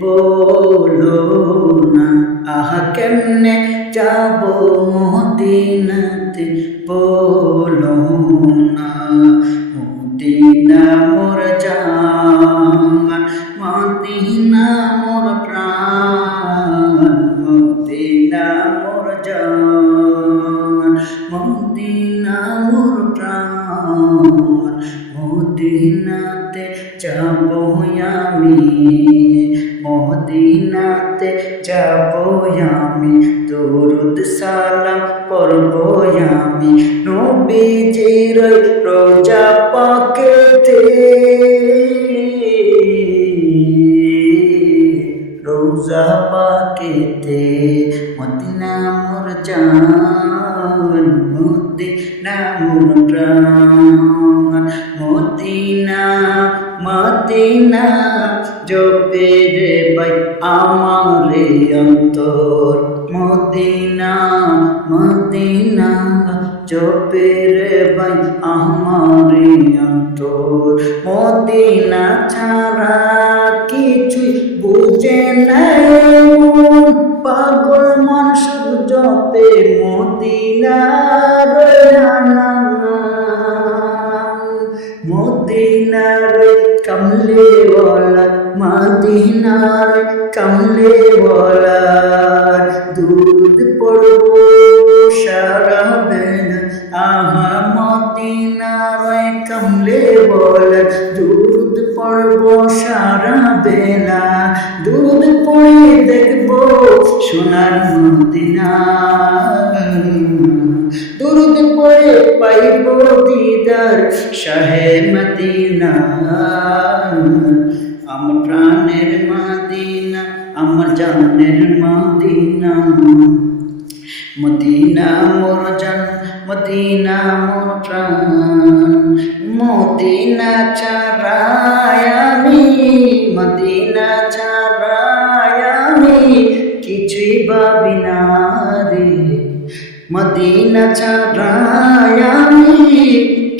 বলো না, আহা কেমনে যাব মদিনাতে বলো না। মদিনা মোর জান, মদিনা মোর প্রাণ, মদিনা মোর জান, মদিনা মোর প্রাণ। মদিনাতে যাব আমি, মদিনাতে যাব আমি, দরুদ সালাম পড়ব আমি নবীজির রোজা পাকেতে, রোজা পাকেতে। মদিনা মোর জান, মদিনা মোর প্রাণ, মদিনা মদিনা জপে রে ভাই আমারে অন্তর। মদিনা মদিনা জপে রে ভাই আমারে অন্তর। মদিনা ছাড়া কিছুই বুঝে নাই মন, পাগল মন শুধু জপে মদিনার নাম। মদিনার কমলেওয়ালা, মদিনার কমলেওয়ালা, দুরুদ পড়ব সারা বেলা, আহা মদিনার কমলেওয়ালা, দুরুদ পড়ব সারা বেলা। দুরুদ পড়ে দেখব সোনার মদিনা, দুরুদ পড়ে পাইব দিদার শাহে মদিনা। আমার প্রাণের মদিনা, আমার জানের মদিনা, মদিনা মোর জান, মদিনা মোর প্রাণ। মদিনা ছাড়াই আমি, মদিনা ছাড়াই আমি কিছুই ভাবি না রে। মদিনা ছাড়াই আমি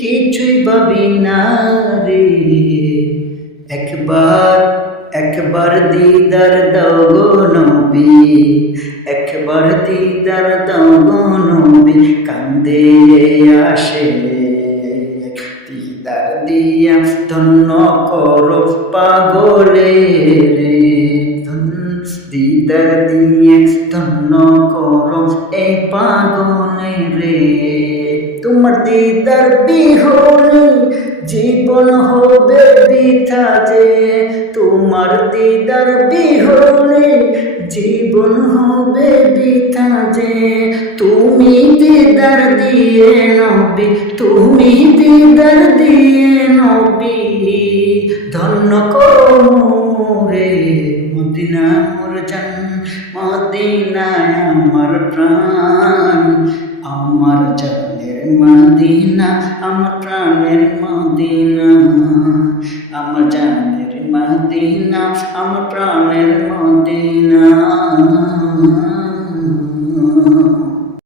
কিছুই ভাবি না রে। একবার একবার দিদার দাও গো নবী, একবার দিদার দাও গো নবী, কান্দে আসে দিদার দিয়া ধন্য করো পাগলে রে। দিদার দিয়ে ধন্য করো এই পাগলে রে। তোমার দিদার বিহনে জীবন হবে বৃথা যে, তোমার দিদার বিহনে জীবন হবে বৃথা যে। তুমি দিদার দিয়ে নবী, তুমি দিদার দিয়ে নবী ধন্য করো মোরে। মদিনা মোর জান, মদিনা আমার প্রাণ, আমার জানের মদিনা, আমার প্রাণের মদিনা, আমার জানের মদিনা, আমার প্রাণের মদিনা।